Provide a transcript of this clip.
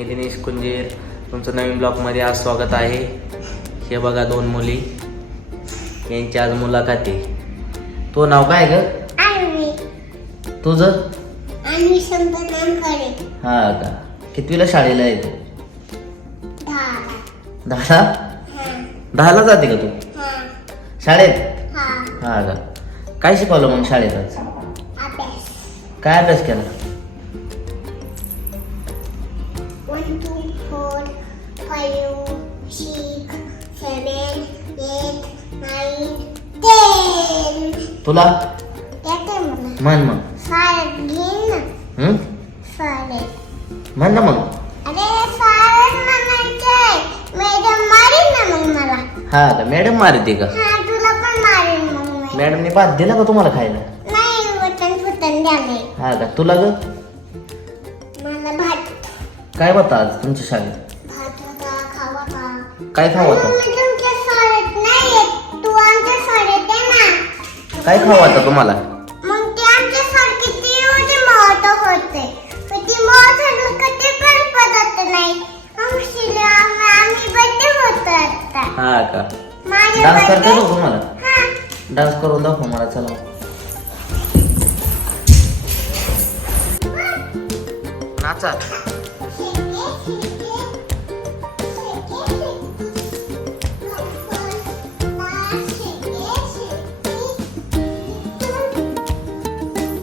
मी दिनेश कुंजीर, तुमचं नवीन ब्लॉगमध्ये आज स्वागत आहे. हे बघा 2 मुली, यांची आज मुलाखत आहे. तो नाव काय ग? आम्ही तुझं? आम्ही संपतनकडे हा का? कितवीला शाळेला आहे तू? 10 10ला? हां 10ला जाते का तू हां शाळेत? हां हा का? काय शिकवलं मग शाळेत आज? अभ्यास काय अभ्यास केला? 1 2 4 5 6 7 8 9 10 तुला येते मला म्हण मग. शाळेत घेईन ना हं? शाळेत. म्हण ना मग. अरे शाळेत म्हणायचंय मॅडम मारीन ना मग मला. हा का? मॅडम मारते का? हां तुला पण मारीन मग. मॅडमने भात दिला का तुम्हाला खायला? नाही वतन फुटन द्याले हा का? तुला ग? मला भात काय होतं आज तुमच्या शाळेत? भात होता खावा का. काय खावं होतं? मी तुमच्या शाळेत नाही येत, तू आमच्या शाळेत ये ना. काय खावं होतं तुम्हाला? मग ते आमच्या सारखे ते एवढे मोठं होते, ते मोठं कधी पण पडत नाही. आम्ही बड्डे होतो आता. हा का? माझे डान्स करता birthday- येतो तुम्हाला? हा डान्स करून दाखव मला, चला. नाचा.